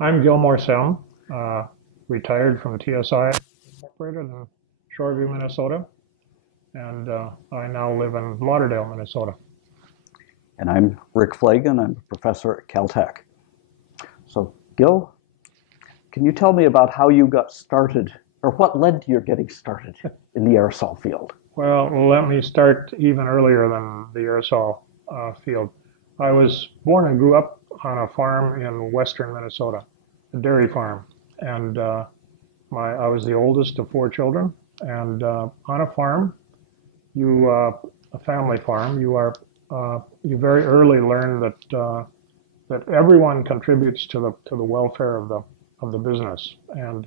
I'm Gil Sem, retired from TSI Incorporated in Shoreview, Minnesota, and I now live in Lauderdale, Minnesota. And I'm Rick Flagan. I'm a professor at Caltech. So, Gil, can you tell me about how you got started, or what led to your getting started in the aerosol field? Well, let me start even earlier than the aerosol field. I was born and grew up on a farm in western Minnesota, a dairy farm, and I was the oldest of four children. And on a farm, a family farm, you very early learn that everyone contributes to the welfare of the business. And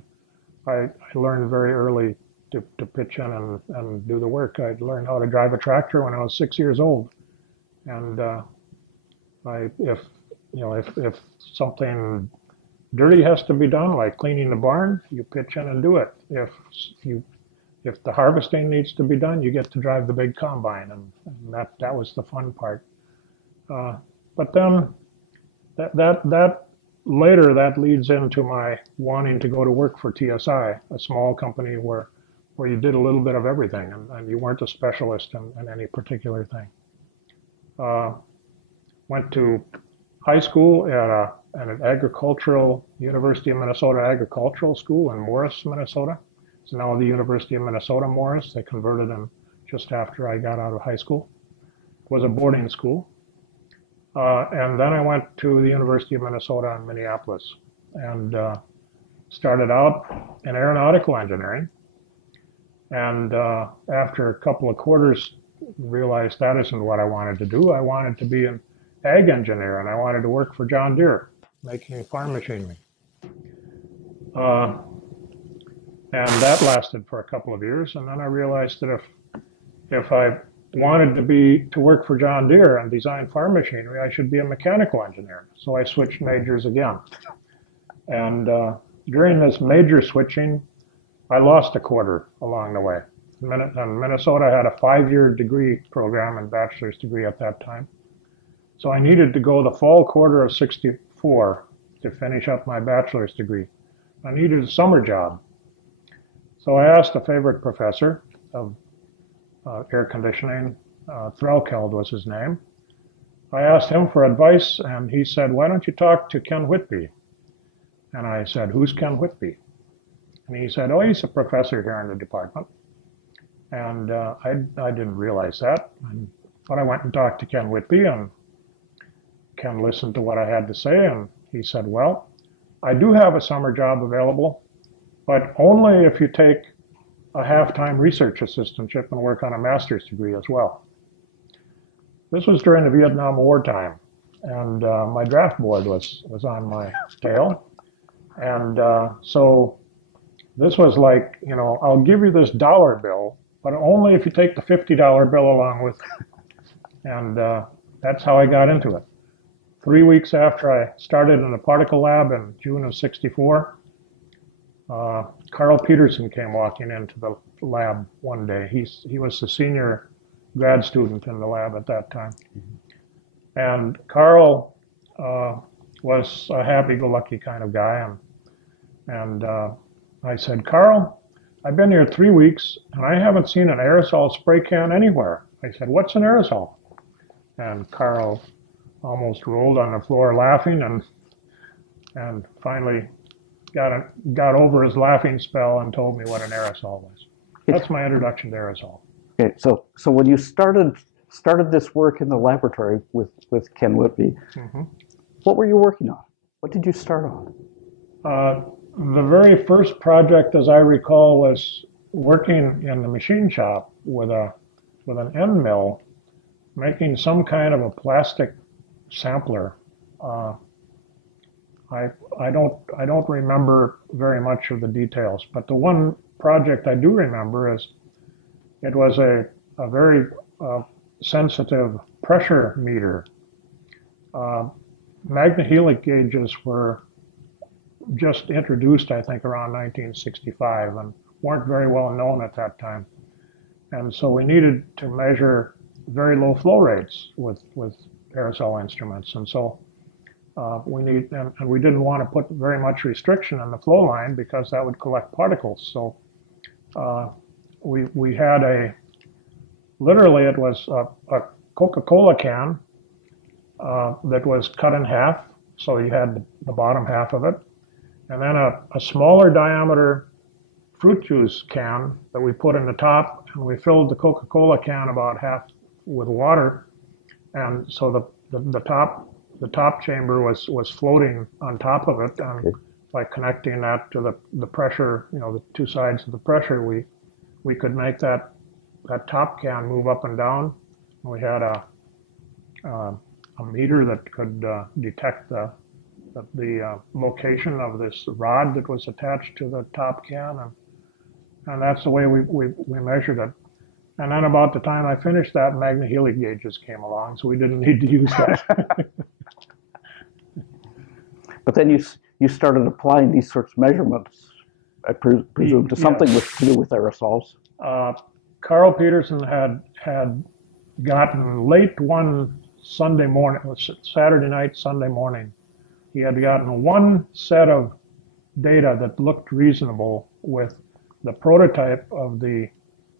I learned very early to pitch in and do the work. I learned how to drive a tractor when I was 6 years old, and if something dirty has to be done, like cleaning the barn, you pitch in and do it. If the harvesting needs to be done, you get to drive the big combine, and that was the fun part. But then that later that leads into my wanting to go to work for TSI, a small company where you did a little bit of everything, and you weren't a specialist in any particular thing. Went to high school at an agricultural University of Minnesota agricultural school in Morris, Minnesota. It's now the University of Minnesota Morris. They converted them just after I got out of high school. It was a boarding school. And then I went to the University of Minnesota in Minneapolis and started out in aeronautical engineering. And after a couple of quarters, realized that isn't what I wanted to do. I wanted to be an ag engineer, and I wanted to work for John Deere, making farm machinery. And that lasted for a couple of years. And then I realized that if I wanted to work for John Deere and design farm machinery, I should be a mechanical engineer. So I switched majors again. And during this major switching, I lost a quarter along the way. And Minnesota had a 5-year degree program and bachelor's degree at that time. So I needed to go the fall quarter of '64 to finish up my bachelor's degree. I needed a summer job. So I asked a favorite professor of air conditioning, Threlkeld was his name. I asked him for advice, and he said, "Why don't you talk to Ken Whitby?" And I said, "Who's Ken Whitby?" And he said, "Oh, he's a professor here in the department." And I didn't realize that. But I went and talked to Ken Whitby, and Ken listened to what I had to say, and he said, "Well, I do have a summer job available, but only if you take a half-time research assistantship and work on a master's degree as well." This was during the Vietnam War time, and my draft board was on my tail. And so this was like, I'll give you this dollar bill, but only if you take the $50 bill along with it. And that's how I got into it. 3 weeks after I started in the particle lab in June of '64, Carl Peterson came walking into the lab one day. He was the senior grad student in the lab at that time. And Carl was a happy-go-lucky kind of guy. And I said, "Carl, I've been here 3 weeks, and I haven't seen an aerosol spray can anywhere." I said, "What's an aerosol?" And Carl almost rolled on the floor laughing, and finally got over his laughing spell and told me what an aerosol was. That's my introduction to aerosol. Okay, so when you started this work in the laboratory with Ken Whitby, what were you working on? What did you start on? The very first project, as I recall, was working in the machine shop with an end mill, making some kind of a plastic sampler. I don't remember very much of the details, but the one project I do remember is it was a very sensitive pressure meter. Magnehelic gauges were just introduced, I think, around 1965 and weren't very well known at that time. And so we needed to measure very low flow rates with aerosol instruments. And so and we didn't want to put very much restriction in the flow line because that would collect particles. So we had literally it was a Coca-Cola can that was cut in half. So you had the bottom half of it, and then a smaller diameter fruit juice can that we put in the top, and we filled the Coca-Cola can about half with water, and so the top chamber was floating on top of it, and by connecting that to the pressure, the two sides of the pressure, we could make that top can move up and down. We had a meter that could detect the location of this rod that was attached to the top can, and that's the way we measured it. And then about the time I finished that, Magna Healy gauges came along, so we didn't need to use that. But then you started applying these sorts of measurements, I presume, to something to do with aerosols. Carl Peterson had gotten late one Sunday morning, it was Saturday night, Sunday morning. He had gotten one set of data that looked reasonable with the prototype of the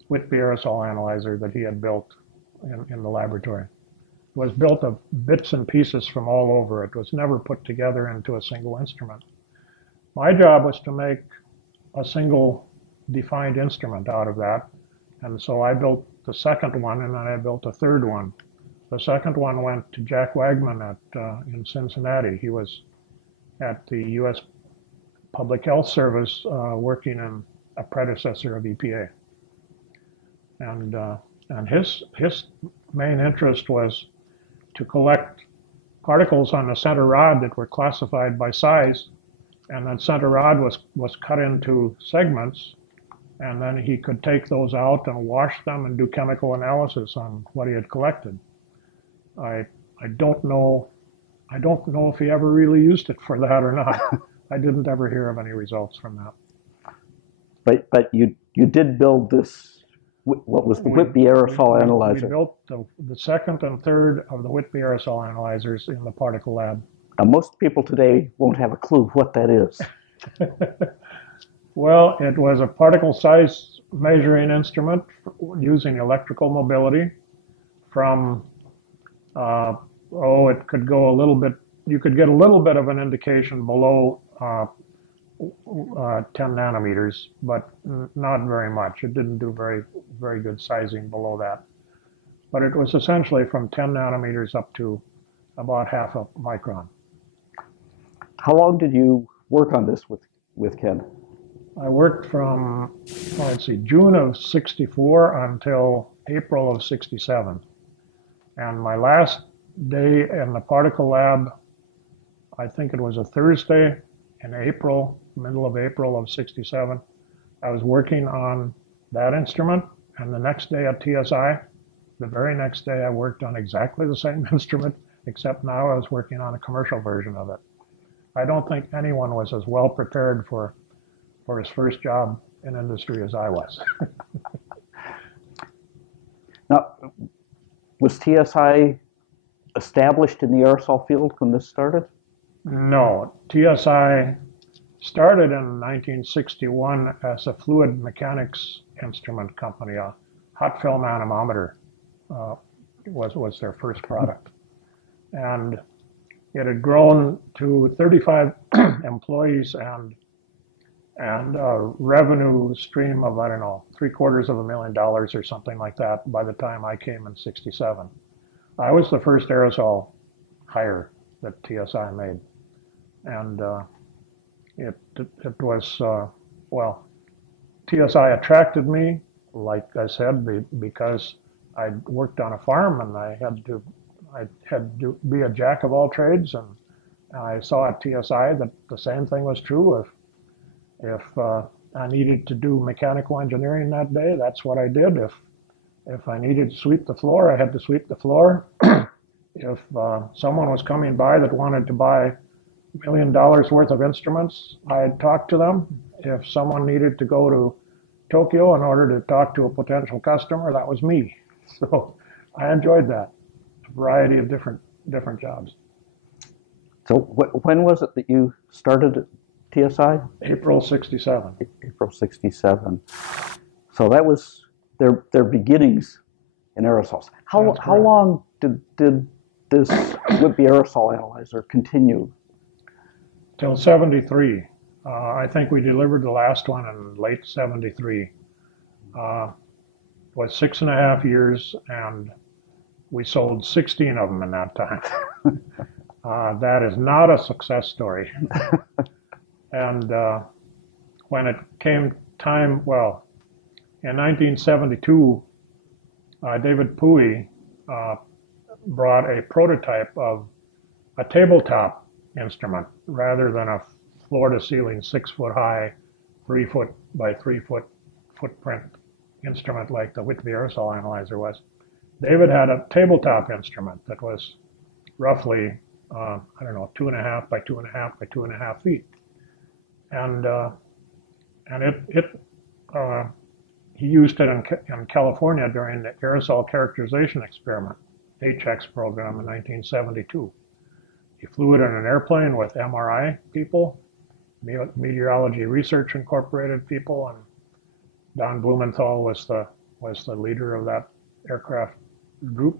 Whitby aerosol analyzer that he had built in the laboratory. It was built of bits and pieces from all over. It was never put together into a single instrument. My job was to make a single defined instrument out of that. And so I built the second one, and then I built a third one. The second one went to Jack Wagman in Cincinnati. He was at the U.S. Public Health Service working in a predecessor of EPA. And his main interest was to collect particles on the center rod that were classified by size, and that center rod was cut into segments, and then he could take those out and wash them and do chemical analysis on what he had collected. I don't know if he ever really used it for that or not. I didn't ever hear of any results from that. But you did build this, what was the Whitby aerosol analyzer? We built the second and third of the Whitby aerosol analyzers in the particle lab. Now, most people today won't have a clue what that is. Well, it was a particle size measuring instrument using electrical mobility from, it could go a little bit, you could get a little bit of an indication below 10 nanometers, but not very much. It didn't do very, very good sizing below that. But it was essentially from 10 nanometers up to about half a micron. How long did you work on this with Ken? I worked from, June of '64 until April of '67. And my last day in the particle lab, I think it was a Thursday in April, middle of April of '67. I was working on that instrument, and the next day at TSI, the very next day I worked on exactly the same instrument, except now I was working on a commercial version of it. I don't think anyone was as well prepared for his first job in industry as I was. Now, was TSI established in the aerosol field when this started? No, TSI started in 1961 as a fluid mechanics instrument company. A hot film anemometer was their first product. And it had grown to 35 employees and a revenue stream of, I don't know, $750,000 or something like that by the time I came in '67. I was the first aerosol hire that TSI made. And it was, TSI attracted me, like I said, because I worked on a farm and I had to be a jack of all trades, and I saw at TSI that the same thing was true. If I needed to do mechanical engineering that day, that's what I did. If I needed to sweep the floor, I had to sweep the floor. If someone was coming by that wanted to buy $1 million worth of instruments, I'd talk to them. If someone needed to go to Tokyo in order to talk to a potential customer, that was me. So I enjoyed that, a variety of different jobs. So when was it that you started at TSI? April 67. April 67. So that was their beginnings in aerosols. How long did this Whitby aerosol analyzer continue? Till 73. I think we delivered the last one in late 73. Was 6.5 years, and we sold 16 of them in that time. That is not a success story. And when it came time, well, in 1972, David Pui brought a prototype of a tabletop instrument rather than a floor-to-ceiling 6-foot-high, 3-foot by 3-foot footprint instrument like the Whitby aerosol analyzer was. David had a tabletop instrument that was roughly, 2.5 by 2.5 by 2.5 feet, and he used it in California during the aerosol characterization experiment, HX program in 1972. He flew it in an airplane with MRI people, Meteorology Research Incorporated people, and Don Blumenthal was the leader of that aircraft group,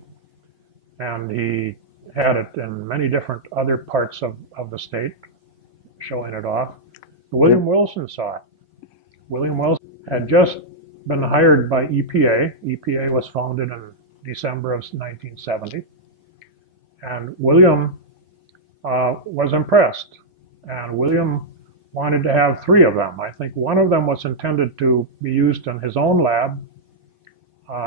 and he had it in many different other parts of the state, showing it off. William Wilson saw it. William Wilson had just been hired by EPA. EPA was founded in December of 1970, and William was impressed, and William wanted to have 3 of them. I think one of them was intended to be used in his own lab.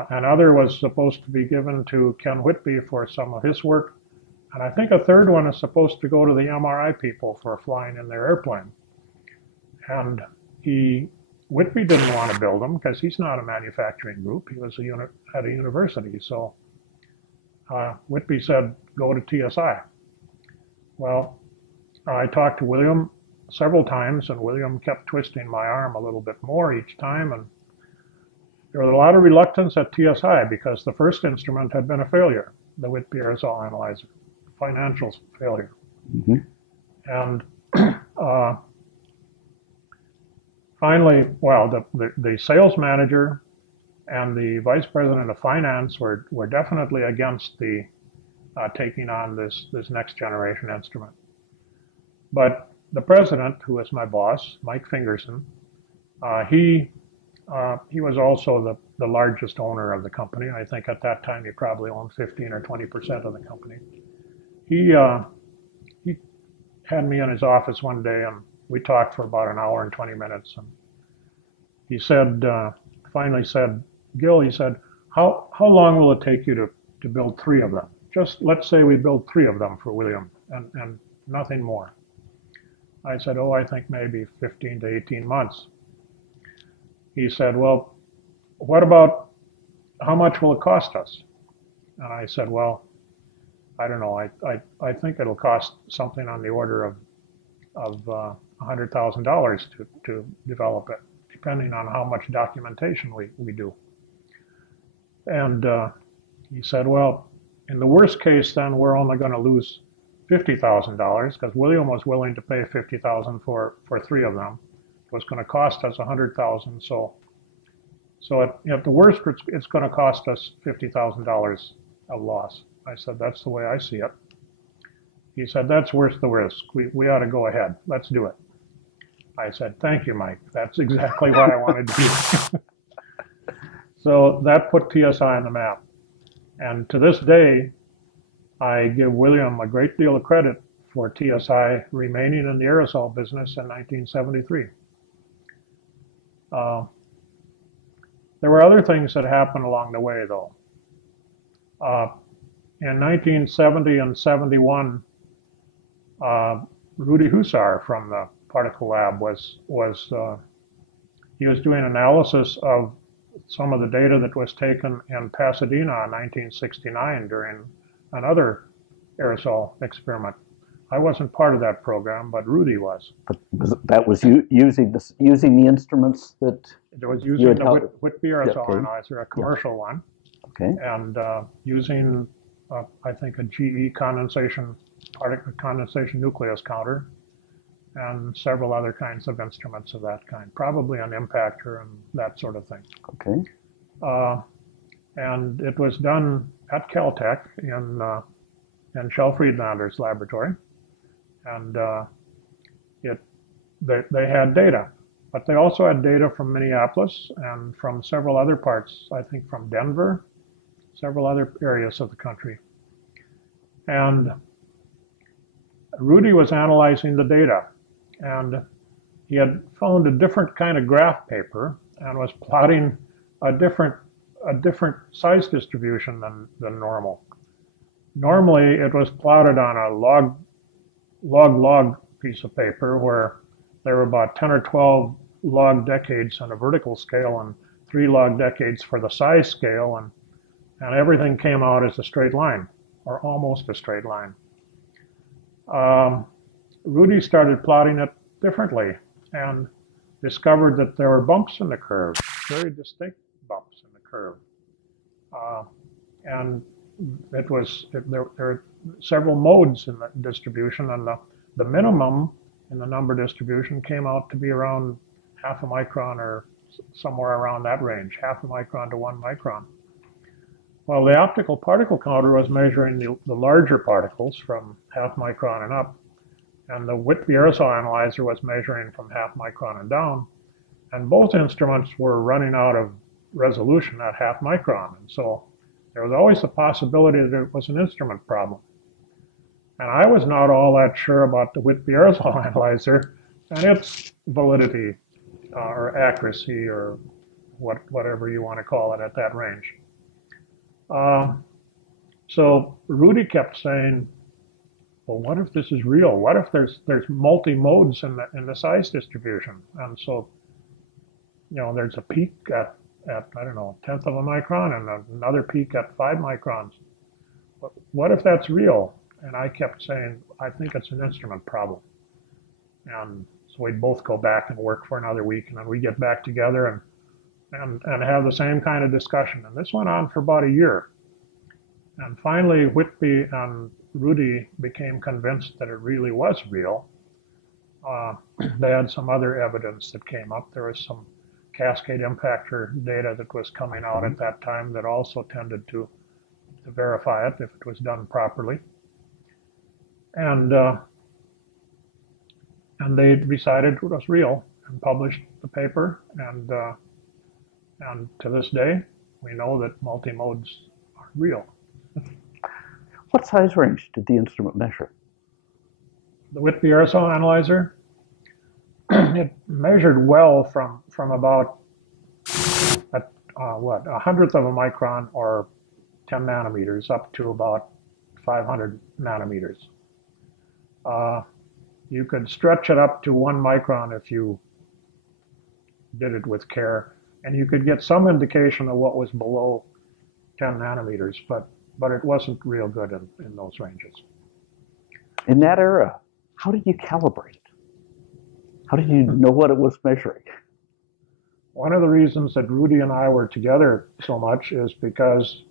Another was supposed to be given to Ken Whitby for some of his work. And I think a third one is supposed to go to the MRI people for flying in their airplane. And Whitby didn't want to build them because he's not a manufacturing group. He was at a university. So Whitby said, go to TSI. Well, I talked to William several times, and William kept twisting my arm a little bit more each time, and there was a lot of reluctance at TSI because the first instrument had been a failure, the Whitby aerosol analyzer, financial failure. Mm-hmm. And finally, well, the sales manager and the vice president of finance were definitely against the taking on this next generation instrument. But the president, who was my boss, Mike Fingerson, he was also the largest owner of the company. I think at that time he probably owned 15 or 20% of the company. He had me in his office one day, and we talked for about an hour and 20 minutes. And he said, finally said, Gil, he said, how long will it take you to build 3 of them? Just let's say we build 3 of them for William and nothing more. I said, I think maybe 15 to 18 months. He said, well, what about how much will it cost us? And I said, well, I don't know. I think it'll cost something on the order of $100,000 to develop it, depending on how much documentation we do. And he said, well, in the worst case, then we're only going to lose $50,000 because William was willing to pay $50,000 for 3 of them. It was going to cost us $100,000. So at the worst, it's going to cost us $50,000 of loss. I said, that's the way I see it. He said, that's worth the risk. We ought to go ahead. Let's do it. I said, thank you, Mike. That's exactly what I wanted to do. So that put TSI on the map. And to this day, I give William a great deal of credit for TSI remaining in the aerosol business in 1973. There were other things that happened along the way, though. In 1970 and 71, Rudy Husar from the particle lab he was doing analysis of some of the data that was taken in Pasadena in 1969 during another aerosol experiment. I wasn't part of that program, but Rudy was. But that was using the instruments that it was using the Whitby aerosol analyzer, a commercial one. Okay. And using, I think, a GE condensation condensation nucleus counter, and several other kinds of instruments of that kind, probably an impactor and that sort of thing. Okay. And it was done at Caltech in Shel Friedlander's laboratory, and they had data, but they also had data from Minneapolis and from several other parts, I think from Denver, several other areas of the country. And Rudy was analyzing the data, and he had found a different kind of graph paper and was plotting a different size distribution than normal. Normally, it was plotted on a log piece of paper where there were about 10 or 12 log decades on a vertical scale and 3 log decades for the size scale, and everything came out as a straight line, or almost a straight line. Rudy started plotting it differently and discovered that there were bumps in the curve, very distinct bumps in the curve. And there are several modes in the distribution, and the minimum in the number distribution came out to be around half a micron or somewhere around that range, half a micron to 1 micron. Well, the optical particle counter was measuring the larger particles from half micron and up, and the Whitby aerosol analyzer was measuring from half micron and down, and both instruments were running out of resolution at half micron, and so there was always the possibility that it was an instrument problem. And I was not all that sure about the Whitby aerosol analyzer and its validity or accuracy or whatever you want to call it at that range. So Rudy kept saying, well, what if this is real? What if there's multi-modes in the size distribution? And so, there's a peak at I don't know, 1/10 of a micron and another peak at 5 microns. But what if that's real? And I kept saying, I think it's an instrument problem. And so we'd both go back and work for another week, and then we get back together and have the same kind of discussion. And this went on for about a year. And finally, Whitby and Rudy became convinced that it really was real. They had some other evidence that came up. There was some cascade impactor data that was coming out at that time that also tended to verify it if it was done properly. And they decided it was real and published the paper. And to this day, we know that multi-modes are real. What size range did the instrument measure? The Whitby aerosol analyzer, it measured well from about a 100th of a micron or 10 nanometers up to about 500 nanometers. You could stretch it up to 1 micron if you did it with care, and you could get some indication of what was below 10 nanometers, but it wasn't real good in those ranges. In that era, how did you calibrate it? How did you know what it was measuring? One of the reasons that Rudy and I were together so much is because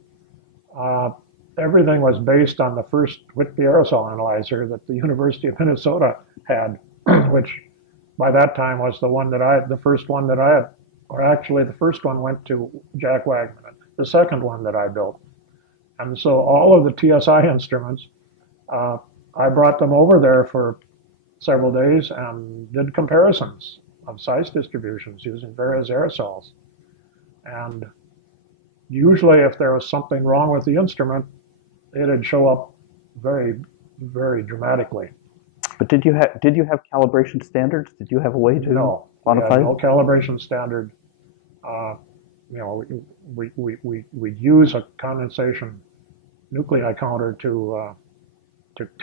everything was based on the first Whitby aerosol analyzer that the University of Minnesota had, which by that time was the first one that I had, or actually the first one went to Jack Wagman, the second one that I built. And so all of the TSI instruments, I brought them over there for several days and did comparisons of size distributions using various aerosols. And usually if there was something wrong with the instrument, it'd show up very, very dramatically. But did you have calibration standards? Did you have a way to quantify? No calibration standard. We'd use a condensation nuclei counter to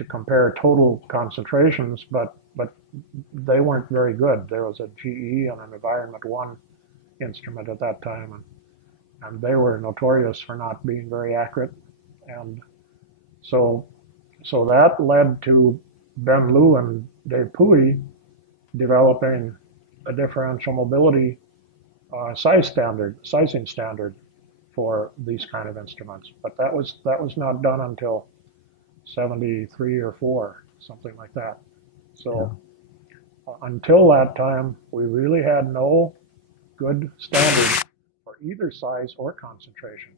compare total concentrations, but they weren't very good. There was a GE and an Environment 1 instrument at that time, and they were notorious for not being very accurate. And so that led to Ben Liu and Dave Puy developing a differential mobility sizing standard for these kind of instruments. But that was not done until 73 or 4, something like that. So until that time, we really had no good standard for either size or concentration.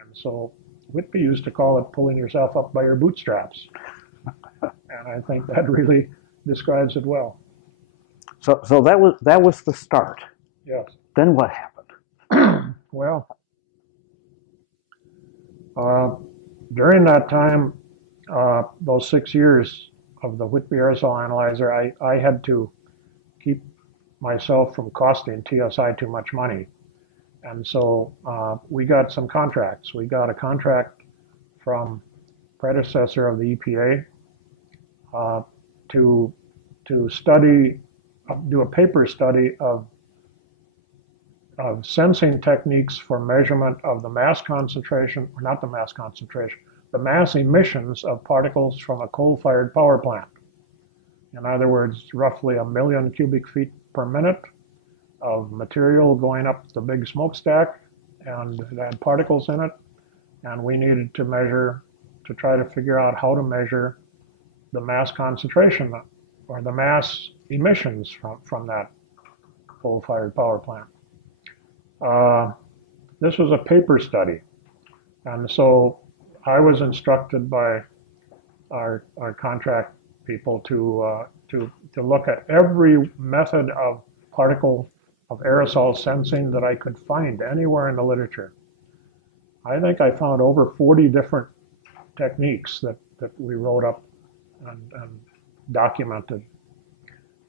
And so Whitby used to call it pulling yourself up by your bootstraps. And I think that really describes it well. So that was the start. Yes. Then what happened? Well, during that time, those 6 years of the Whitby aerosol analyzer, I had to keep myself from costing TSI too much money. And so we got some contracts. We got a contract from predecessor of the EPA to study, do a paper study of sensing techniques for measurement of the mass concentration, or not the mass concentration, the mass emissions of particles from a coal-fired power plant. In other words, roughly 1 million cubic feet per minute of material going up the big smokestack, and it had particles in it. And we needed to measure, to try to figure out how to measure the mass concentration or the mass emissions from that coal-fired power plant. This was a paper study. And so I was instructed by our contract people to look at every method of particle of aerosol sensing that I could find anywhere in the literature. I think I found over 40 different techniques that we wrote up and documented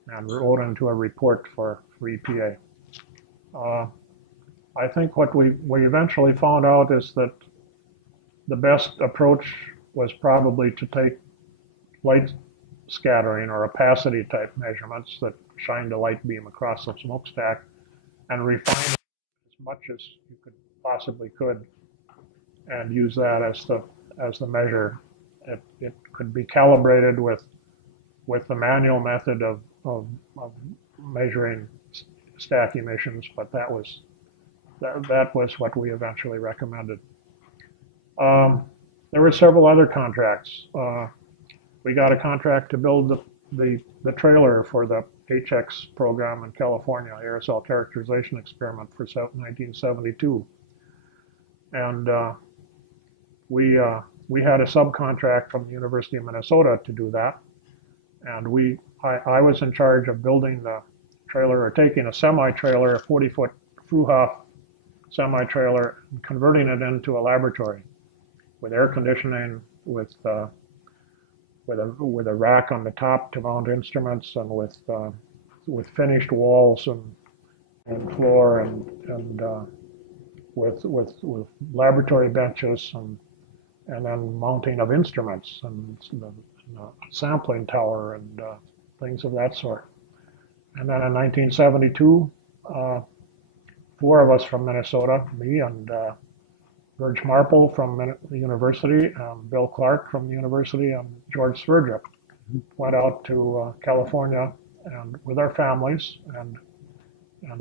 and wrote into a report for EPA. I think what we eventually found out is that the best approach was probably to take light scattering or opacity type measurements that shine the light beam across the smokestack and refine it as much as you possibly could and use that as the measure. It could be calibrated with the manual method of measuring stack emissions, but that was what we eventually recommended. There were several other contracts. We got a contract to build the trailer for the HX program in California, aerosol characterization experiment for 1972. And we had a subcontract from the University of Minnesota to do that. And I was in charge of building the trailer, or taking a semi-trailer, a 40-foot Fruhoff semi-trailer, and converting it into a laboratory with air conditioning, with a rack on the top to mount instruments, and with finished walls and floor, and with laboratory benches, and then mounting of instruments and sampling tower and things of that sort. And then in 1972, 4 of us from Minnesota, me and George Marple from the university, Bill Clark from the university, and George Sverdrup went out to California and with our families, and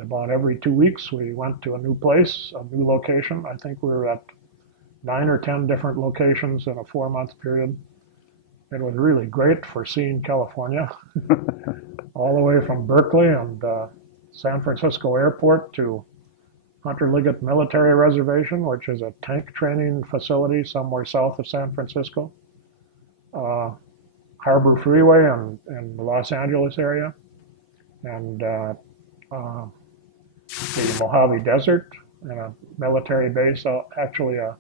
about every 2 weeks we went to a new place, a new location. I think we were at 9 or 10 different locations in a 4-month period. It was really great for seeing California, all the way from Berkeley and San Francisco Airport to Hunter Liggett Military Reservation, which is a tank training facility somewhere south of San Francisco, Harbor Freeway in the Los Angeles area, and the Mojave Desert, and a military base, actually a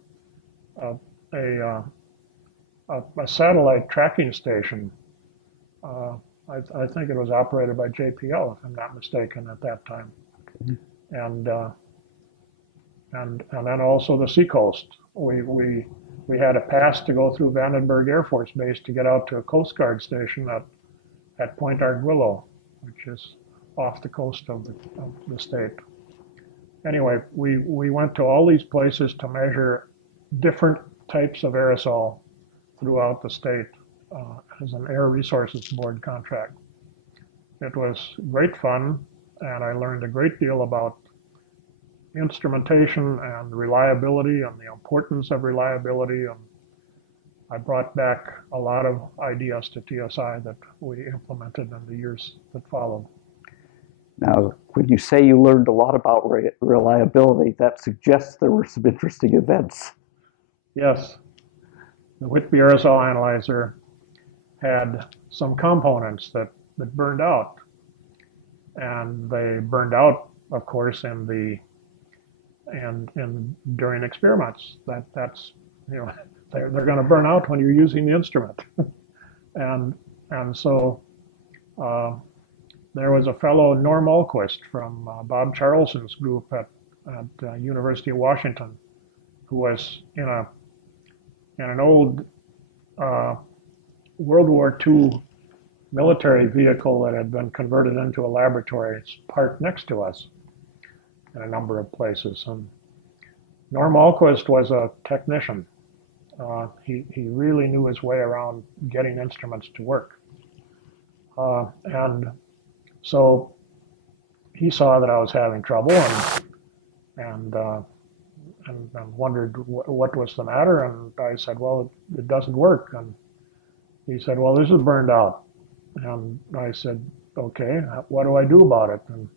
satellite tracking station. I think it was operated by JPL, if I'm not mistaken, at that time. Okay. And then also the seacoast. We had a pass to go through Vandenberg Air Force Base to get out to a Coast Guard station at Point Arguello, which is off the coast of the state. Anyway, we went to all these places to measure different types of aerosol throughout the state as an Air Resources Board contract. It was great fun, and I learned a great deal about instrumentation and reliability and the importance of reliability. And I brought back a lot of ideas to TSI that we implemented in the years that followed. Now, when you say you learned a lot about reliability, that suggests there were some interesting events. Yes, the Whitby aerosol analyzer had some components that burned out. And they burned out, of course, during experiments. That's they're going to burn out when you're using the instrument. and so there was a fellow, Norm Alquist, from Bob Charleson's group at University of Washington, who was in an old World War II military vehicle that had been converted into a laboratory. It's parked next to us in a number of places. And Norm Alquist was a technician. He really knew his way around getting instruments to work. And so he saw that I was having trouble and wondered what was the matter. And I said, well, it doesn't work. And he said, well, this is burned out. And I said, okay, what do I do about it? And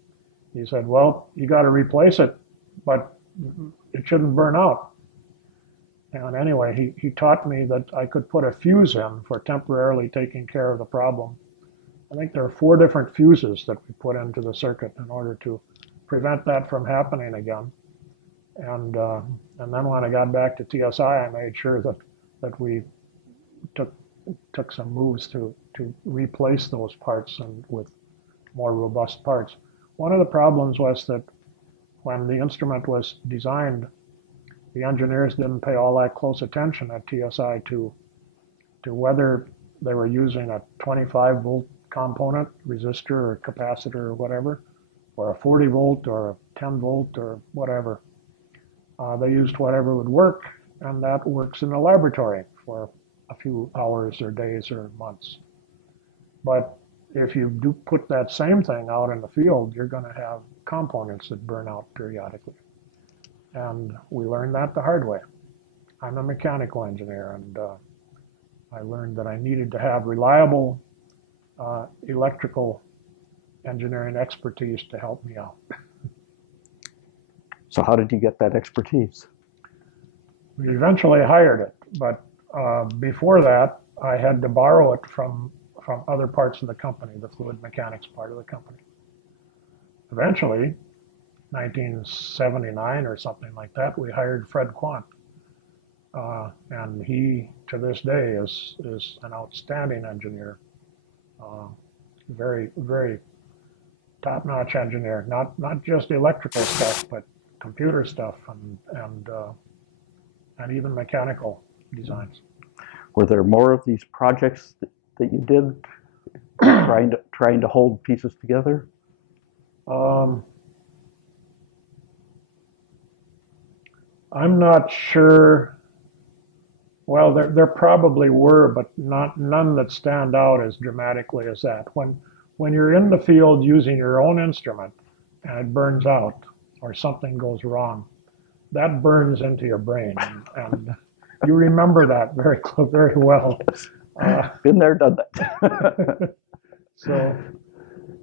he said, well, you got to replace it, but it shouldn't burn out. And anyway, he taught me that I could put a fuse in for temporarily taking care of the problem. I think there are 4 different fuses that we put into the circuit in order to prevent that from happening again. And then when I got back to TSI, I made sure that we took some moves to replace those parts and with more robust parts. One of the problems was that when the instrument was designed, the engineers didn't pay all that close attention at TSI to whether they were using a 25 volt component, resistor or capacitor or whatever, or a 40 volt or a 10 volt or whatever. They used whatever would work, and that works in the laboratory for a few hours or days or months. But if you do put that same thing out in the field, you're going to have components that burn out periodically. And we learned that the hard way. I'm a mechanical engineer, and I learned that I needed to have reliable electrical engineering expertise to help me out. So how did you get that expertise? We eventually hired it, but before that, I had to borrow it from other parts of the company, the fluid mechanics part of the company. Eventually, 1979 or something like that, we hired Fred Quant. And he, to this day, is an outstanding engineer. Very, very top-notch engineer. Not just electrical stuff, but computer stuff and even mechanical designs. Were there more of these projects that you did, trying to hold pieces together? I'm not sure. Well, there probably were, but none that stand out as dramatically as that. When you're in the field using your own instrument and it burns out or something goes wrong, that burns into your brain, and you remember that very well. Been there, done that. So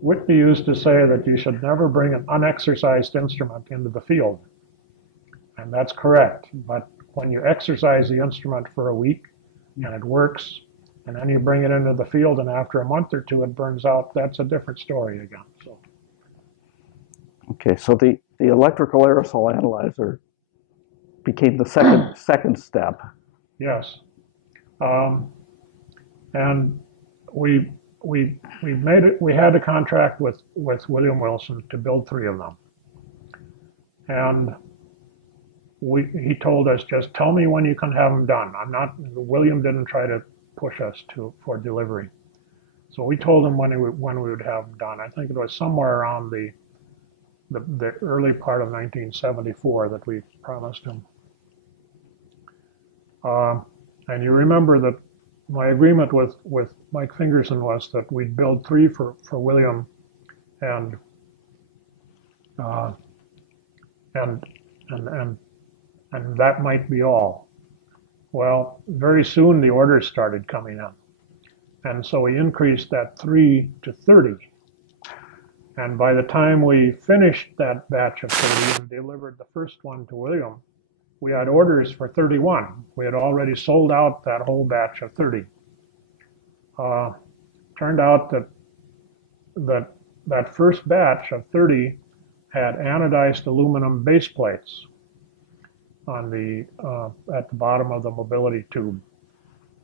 Whitby used to say that you should never bring an unexercised instrument into the field. And that's correct. But when you exercise the instrument for a week and it works, and then you bring it into the field and after a month or two it burns out, that's a different story again. So. Okay, so the electrical aerosol analyzer became the second step. Yes. And we made it. We had a contract with William Wilson to build 3 of them, and he told us, just tell me when you can have them done. William didn't try to push us for delivery, so we told him when we would have them done. I think it was somewhere around the early part of 1974 that we promised him. And you remember that my agreement with Mike Fingerson was that we'd build 3 for William, and that might be all. Well, very soon the orders started coming in. And so we increased that 3 to 30. And by the time we finished that batch of 30 and delivered the first one to William, we had orders for 31. We had already sold out that whole batch of 30. Turned out that first batch of 30 had anodized aluminum base plates on at the bottom of the mobility tube.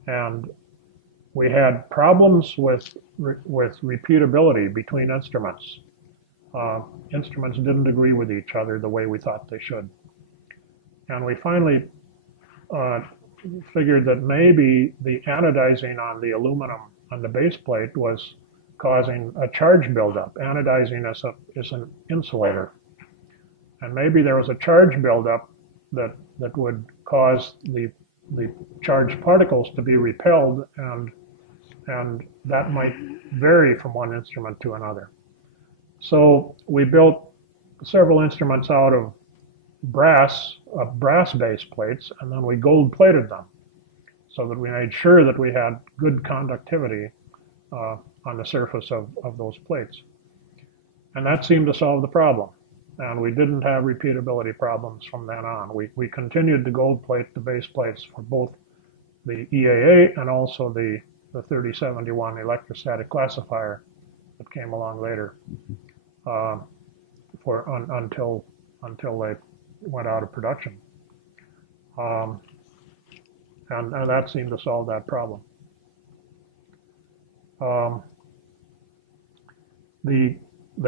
And we had problems with repeatability between instruments. Instruments didn't agree with each other the way we thought they should. And we finally figured that maybe the anodizing on the aluminum on the base plate was causing a charge buildup. Anodizing is an insulator. And maybe there was a charge buildup that would cause the charged particles to be repelled, and that might vary from one instrument to another. So we built several instruments out of brass base plates, and then we gold plated them so that we made sure that we had good conductivity on the surface of those plates. And that seemed to solve the problem. And we didn't have repeatability problems from then on. We continued to gold plate the base plates for both the EAA and also the 3071 electrostatic classifier that came along later until they went out of production. And that seemed to solve that problem. The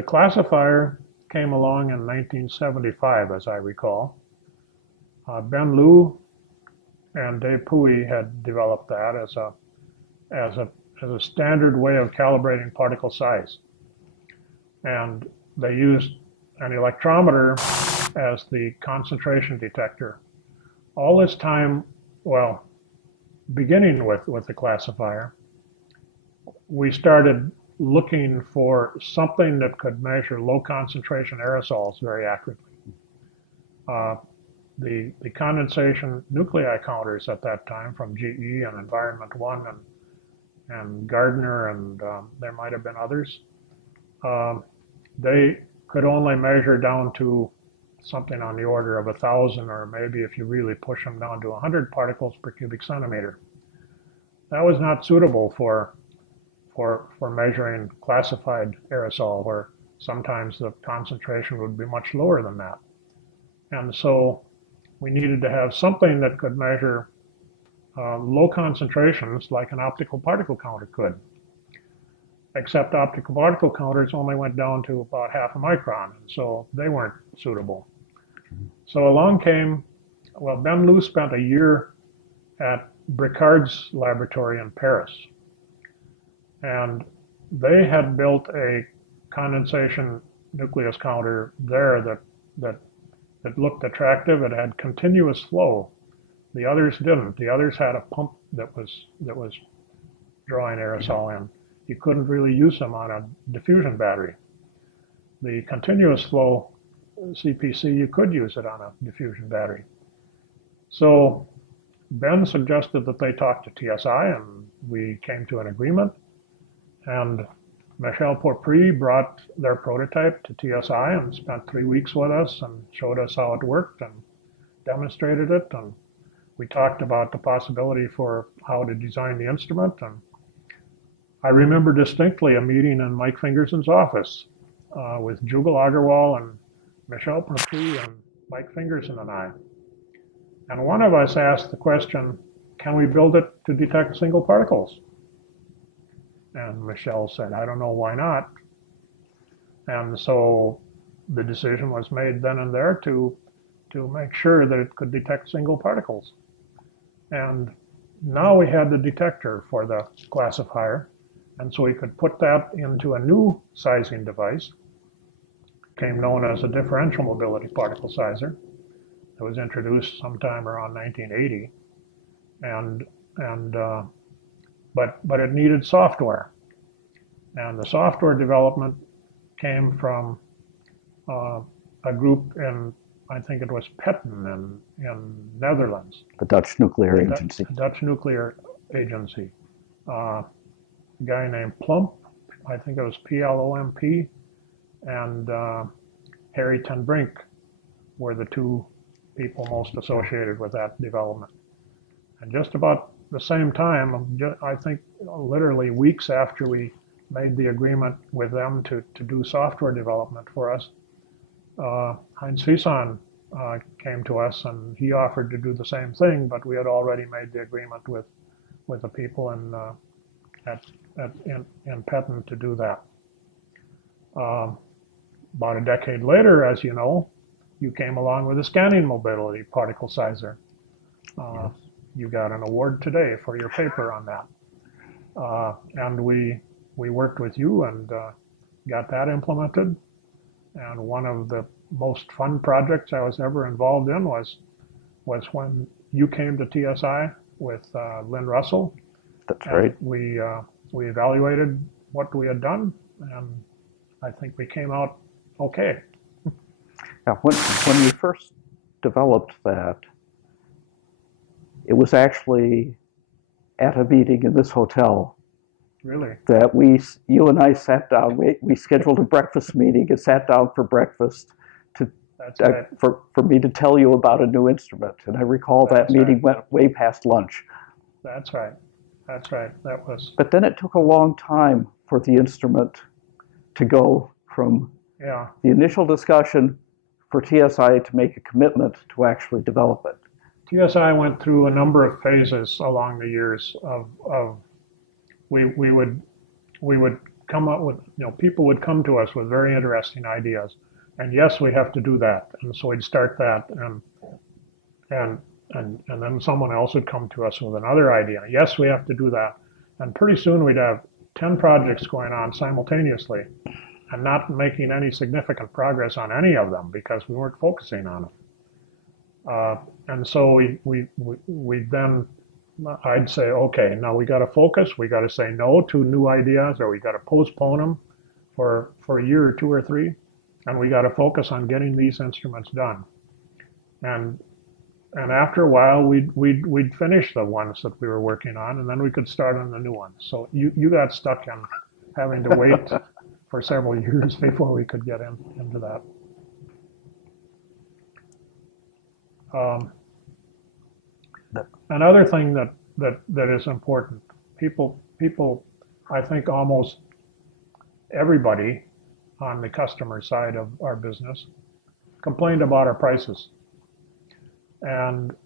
classifier came along in 1975, as I recall. Ben Liu and Dave Puy had developed that as a standard way of calibrating particle size. And they used an electrometer as the concentration detector. All this time, well, beginning with the classifier, we started looking for something that could measure low concentration aerosols very accurately. The condensation nuclei counters at that time from GE and Environment One and Gardner, and there might have been others, they could only measure down to something on the order of 1,000, or maybe if you really push them down to 100 particles per cubic centimeter. That was not suitable for measuring classified aerosol, where sometimes the concentration would be much lower than that. And so we needed to have something that could measure low concentrations like an optical particle counter could. Except optical particle counters only went down to about half a micron, and so they weren't suitable. So along came, well, Ben Liu spent a year at Bricard's laboratory in Paris. And they had built a condensation nucleus counter there that looked attractive. It had continuous flow. The others didn't. The others had a pump that was drawing aerosol in. You couldn't really use them on a diffusion battery. The continuous flow CPC, you could use it on a diffusion battery. So Ben suggested that they talk to TSI, and we came to an agreement. And Michel Pourpre brought their prototype to TSI and spent 3 weeks with us and showed us how it worked and demonstrated it. And we talked about the possibility for how to design the instrument. And I remember distinctly a meeting in Mike Fingerson's office with Jugal Agarwal and Michel Pourpre and Mike Fingerson and I. And one of us asked the question, can we build it to detect single particles? And Michel said, I don't know, why not? And so the decision was made then and there to make sure that it could detect single particles. And now we had the detector for the classifier, and so we could put that into a new sizing device, became known as a differential mobility particle sizer. It was introduced sometime around 1980, but it needed software, and the software development came from a group in I think it was Petten in Netherlands. The Dutch Nuclear Agency. The Dutch Nuclear Agency. A guy named Plump, I think it was Plomp, and Harry ten Brink were the two people most associated with that development. And just about the same time, I think literally weeks after we made the agreement with them to do software development for us, Heinz Fison came to us and he offered to do the same thing, but we had already made the agreement with the people in Petten to do that. About a decade later, as you know, you came along with a scanning mobility particle sizer. Yes. You got an award today for your paper on that. And we worked with you and got that implemented. And one of the most fun projects I was ever involved in was when you came to TSI with Lynn Russell. That's right. We evaluated what we had done, and I think we came out okay. Now, when we first developed that, it was actually at a meeting in this hotel. Really? That you and I sat down. We scheduled a breakfast meeting and sat down for breakfast right. for me to tell you about a new instrument. And I recall that meeting went way past lunch. That's right. That's right. That was. But then it took a long time for the instrument to go from the initial discussion for TSI to make a commitment to actually develop it. TSI went through a number of phases along the years of we would come up with, people would come to us with very interesting ideas, and yes, we have to do that, and so we'd start that, and then someone else would come to us with another idea. Yes, we have to do that, and pretty soon we'd have 10 projects going on simultaneously, and not making any significant progress on any of them because we weren't focusing on it. And so we then, I'd say, okay, now we got to focus. We got to say no to new ideas, or we got to postpone them for a year or two or three, and we got to focus on getting these instruments done. And after a while, we'd finish the ones that we were working on, and then we could start on the new ones. So you got stuck in having to wait for several years before we could get into that. Another thing that is important, people, I think almost everybody on the customer side of our business complained about our prices. And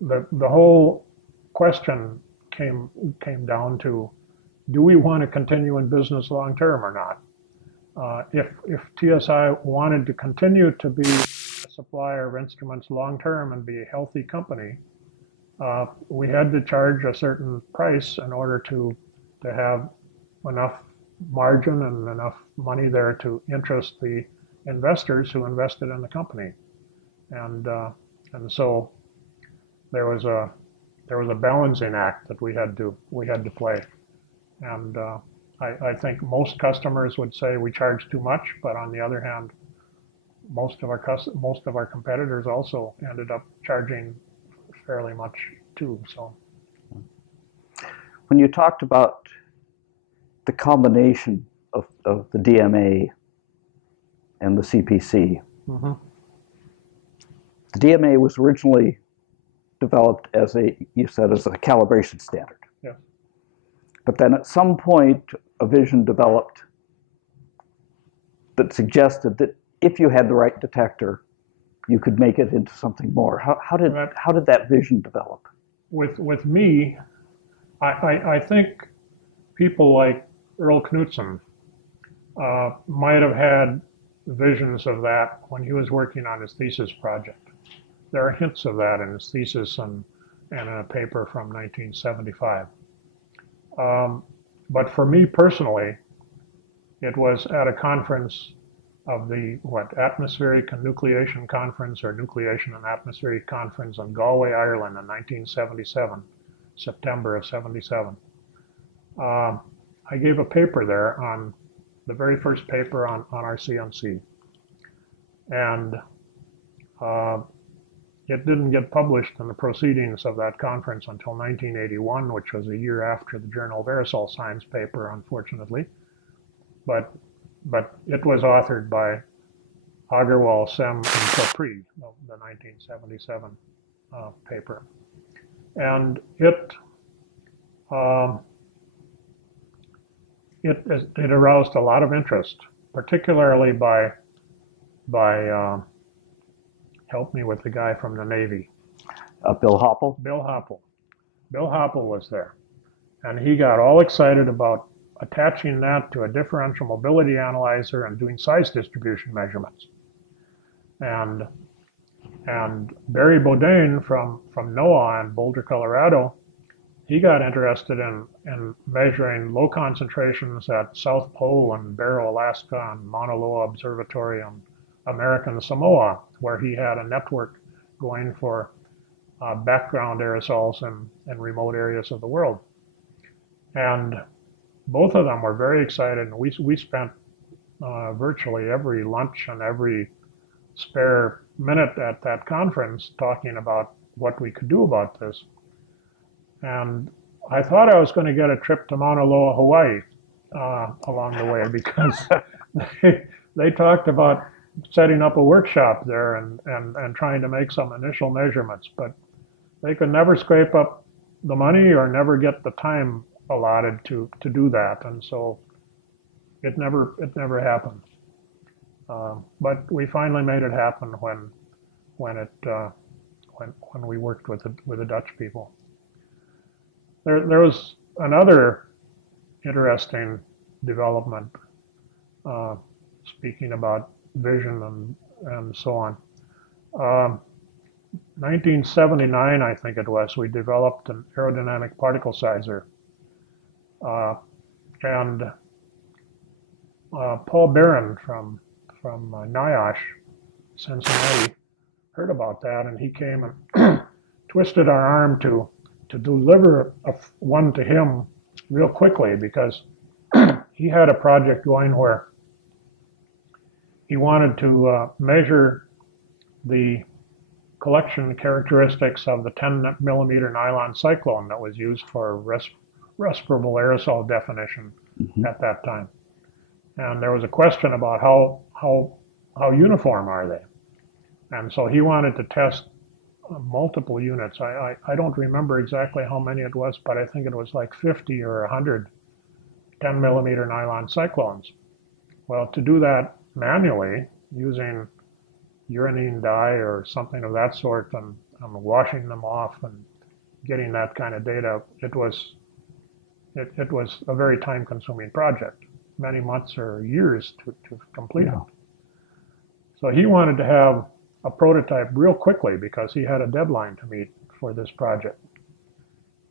the whole question came down to, do we want to continue in business long term or not? If TSI wanted to continue to be a supplier of instruments long term and be a healthy company, we had to charge a certain price in order to have enough margin and enough money there to interest the investors who invested in the company. And so there was a balancing act that we had to play. And I think most customers would say we charge too much, but on the other hand, most of our competitors also ended up charging fairly much too. So, when you talked about the combination of the DMA and the CPC, mm-hmm. the DMA was originally developed as a calibration standard. Yeah. But then at some point, a vision developed that suggested that if you had the right detector, you could make it into something more. How did that vision develop? With me, I think people like Earl Knudsen might have had visions of that when he was working on his thesis project. There are hints of that in his thesis and in a paper from 1975. But for me personally, it was at a conference of the Atmospheric Nucleation Conference, or Nucleation and Atmospheric Conference in Galway, Ireland in 1977, September of 77. I gave a paper there on the very first paper on our CNC. And Uh, it didn't get published in the proceedings of that conference until 1981, which was a year after the Journal of Aerosol Science paper, unfortunately. But it was authored by Agarwal, Sem, and Chopri, the 1977 paper. And it aroused a lot of interest, particularly by help me with the guy from the Navy. Bill Hopple? Bill Hopple. Bill Hopple was there. And he got all excited about attaching that to a differential mobility analyzer and doing size distribution measurements. And Barry Bodine from NOAA in Boulder, Colorado, he got interested in measuring low concentrations at South Pole and Barrow, Alaska, and Mauna Loa Observatory on American Samoa, where he had a network going for background aerosols in remote areas of the world. And both of them were very excited, and we spent virtually every lunch and every spare minute at that conference talking about what we could do about this. And I thought I was going to get a trip to Mauna Loa, Hawaii along the way, because they talked about setting up a workshop there and trying to make some initial measurements, but they could never scrape up the money or never get the time allotted to do that, and so it never happened. But we finally made it happen when we worked with the Dutch people. There was another interesting development, speaking about vision and so on. 1979, I think it was, we developed an aerodynamic particle sizer. And Paul Barron from NIOSH, Cincinnati, heard about that, and he came and twisted our arm to deliver one to him real quickly, because he had a project going where he wanted to measure the collection characteristics of the 10 millimeter nylon cyclone that was used for respirable aerosol definition at that time. And there was a question about how uniform are they? And so he wanted to test multiple units. I don't remember exactly how many it was, but I think it was like 50 or 100 10 millimeter nylon cyclones. Well, to do that manually using uranine dye or something of that sort, and washing them off and getting that kind of data, it was a very time-consuming project, many months or years to complete it. So he wanted to have a prototype real quickly because he had a deadline to meet for this project.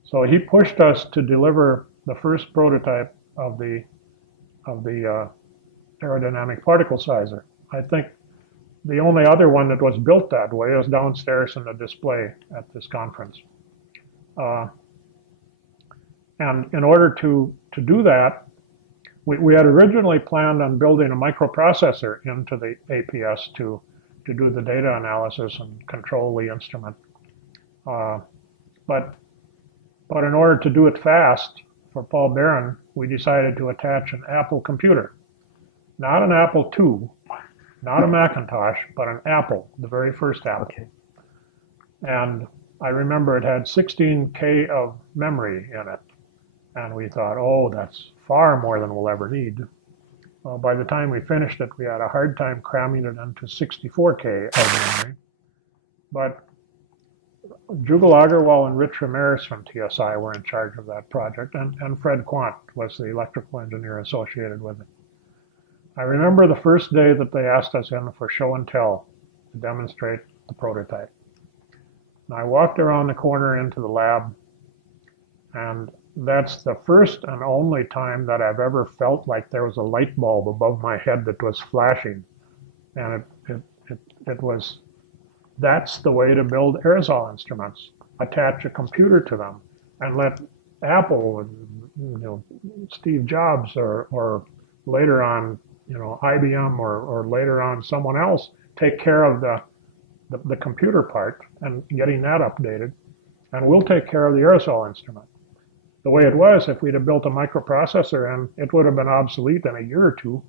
So he pushed us to deliver the first prototype of the aerodynamic particle sizer. I think the only other one that was built that way is downstairs in the display at this conference. And in order to do that, we had originally planned on building a microprocessor into the APS to do the data analysis and control the instrument. But in order to do it fast, for Paul Barron, we decided to attach an Apple computer. Not an Apple II, not a Macintosh, but an Apple, the very first Apple. Okay. And I remember it had 16K of memory in it. And we thought, oh, that's far more than we'll ever need. Well, by the time we finished it, we had a hard time cramming it into 64K of memory. But Jugal Agarwal and Rich Ramirez from TSI were in charge of that project, and Fred Quant was the electrical engineer associated with it. I remember the first day that they asked us in for show and tell to demonstrate the prototype. And I walked around the corner into the lab, and that's the first and only time that I've ever felt like there was a light bulb above my head that was flashing. And it was, that's the way to build aerosol instruments. Attach a computer to them and let Apple, Steve Jobs, or later on, IBM, or later on someone else take care of the the computer part and getting that updated, and we'll take care of the aerosol instrument. The way it was, if we'd have built a microprocessor and it would have been obsolete in a year or two,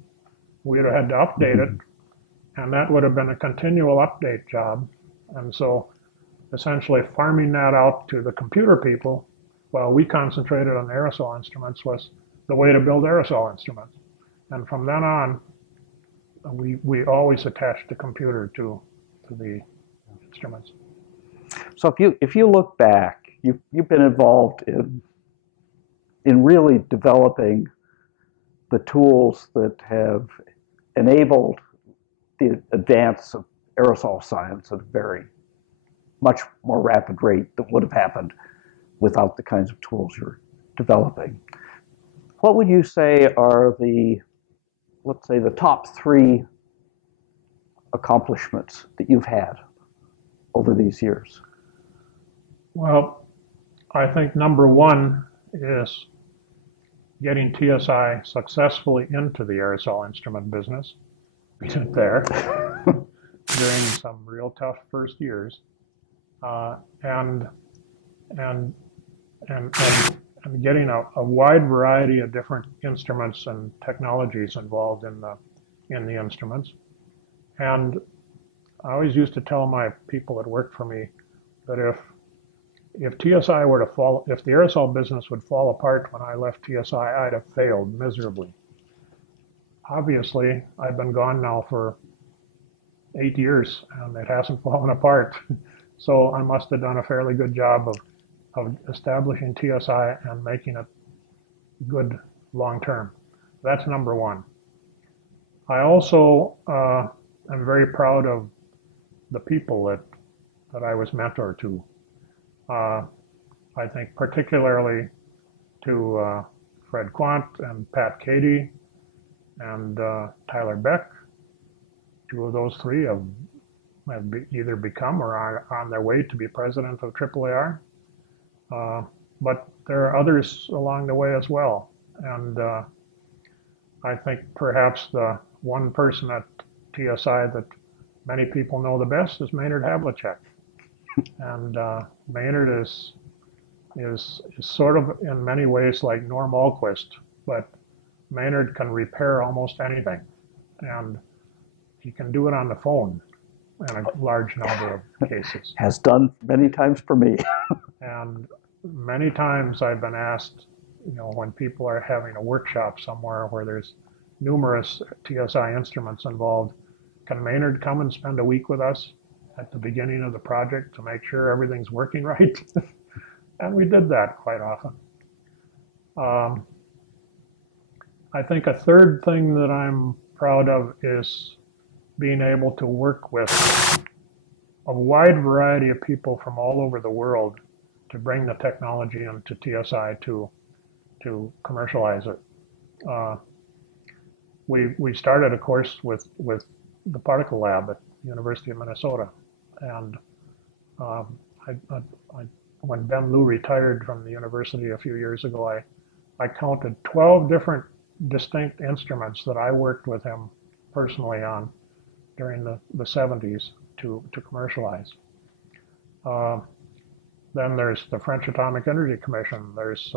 we'd have had to update it, and that would have been a continual update job. And so essentially farming that out to the computer people while we concentrated on the aerosol instruments was the way to build aerosol instruments. And from then on, we always attached the computer to the instruments. So if you look back, you've been involved in really developing the tools that have enabled the advance of aerosol science at a very much more rapid rate than would have happened without the kinds of tools you're developing. What would you say are let's say, the top 3 accomplishments that you've had over these years? Well, I think number 1 is getting TSI successfully into the aerosol instrument business. We did there during some real tough first years, and getting a wide variety of different instruments and technologies involved in the instruments. And I always used to tell my people that worked for me that if TSI were to fall, if the aerosol business would fall apart when I left TSI, I'd have failed miserably. Obviously, I've been gone now for 8 years and it hasn't fallen apart. So I must have done a fairly good job of establishing TSI and making it good long term. That's number 1. I also am very proud of the people that I was mentor to. I think particularly to Fred Quant and Pat Cady and Tyler Beck. 2 of those 3 have either become or are on their way to be president of AAAR. But there are others along the way as well. And I think perhaps the one person at TSI that many people know the best is Maynard Havlicek. And Maynard is sort of in many ways like Norm Alquist, but Maynard can repair almost anything. And he can do it on the phone in a large number of cases. Has done many times for me. And many times I've been asked, when people are having a workshop somewhere where there's numerous TSI instruments involved, can Maynard come and spend a week with us at the beginning of the project to make sure everything's working right? And we did that quite often. I think a third thing that I'm proud of is being able to work with a wide variety of people from all over the world to bring the technology into TSI to commercialize it. We started, of course, with the particle lab at the University of Minnesota, and when Ben Liu retired from the university a few years ago, I counted 12 different distinct instruments that I worked with him personally on during the 70s to commercialize. Then there's the French Atomic Energy Commission. There's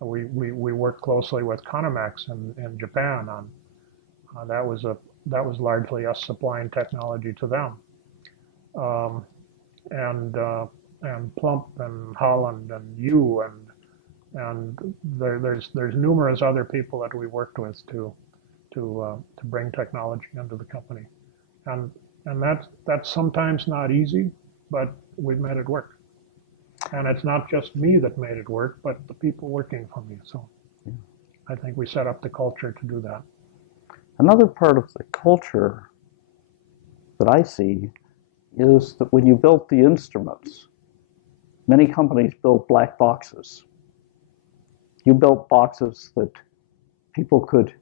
we worked closely with Conomex in Japan on that was largely us supplying technology to them. And Plump and Holland and you and there's numerous other people that we worked with to bring technology into the company, and that's sometimes not easy, but we've made it work. And it's not just me that made it work, but the people working for me. So I think we set up the culture to do that. Another part of the culture that I see is that when you built the instruments, many companies built black boxes. You built boxes that people could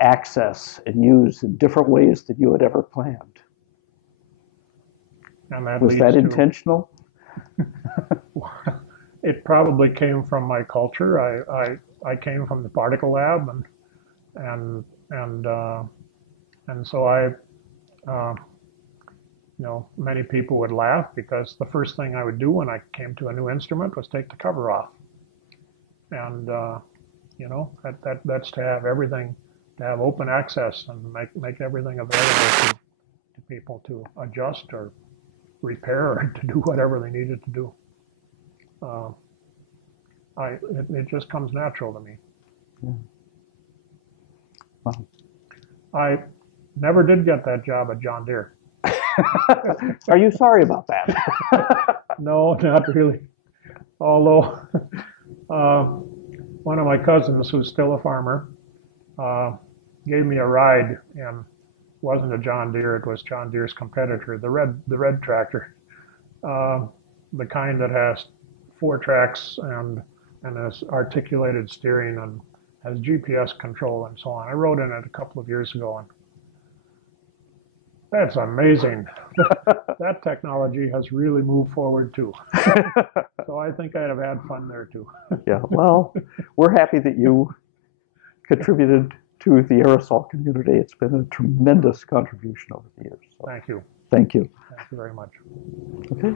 access and use in different ways than you had ever planned. And that was that intentional? It probably came from my culture. I came from the particle lab, and so Uh, many people would laugh because the first thing I would do when I came to a new instrument was take the cover off. And, that's to have everything, to have open access and make everything available to people to adjust or repair or to do whatever they needed to do. It just comes natural to me. Yeah. Wow. I never did get that job at John Deere. Are you sorry about that? No, not really. Although one of my cousins, who's still a farmer, gave me a ride, and wasn't a John Deere. It was John Deere's competitor, the red tractor, the kind that has 4 tracks and has articulated steering and has GPS control and so on. I rode in it a couple of years ago, and that's amazing. That technology has really moved forward too. So I think I'd have had fun there too. Yeah, well, we're happy that you contributed to the aerosol community. It's been a tremendous contribution over the years. So Thank you. thank you. Thank you very much. Okay.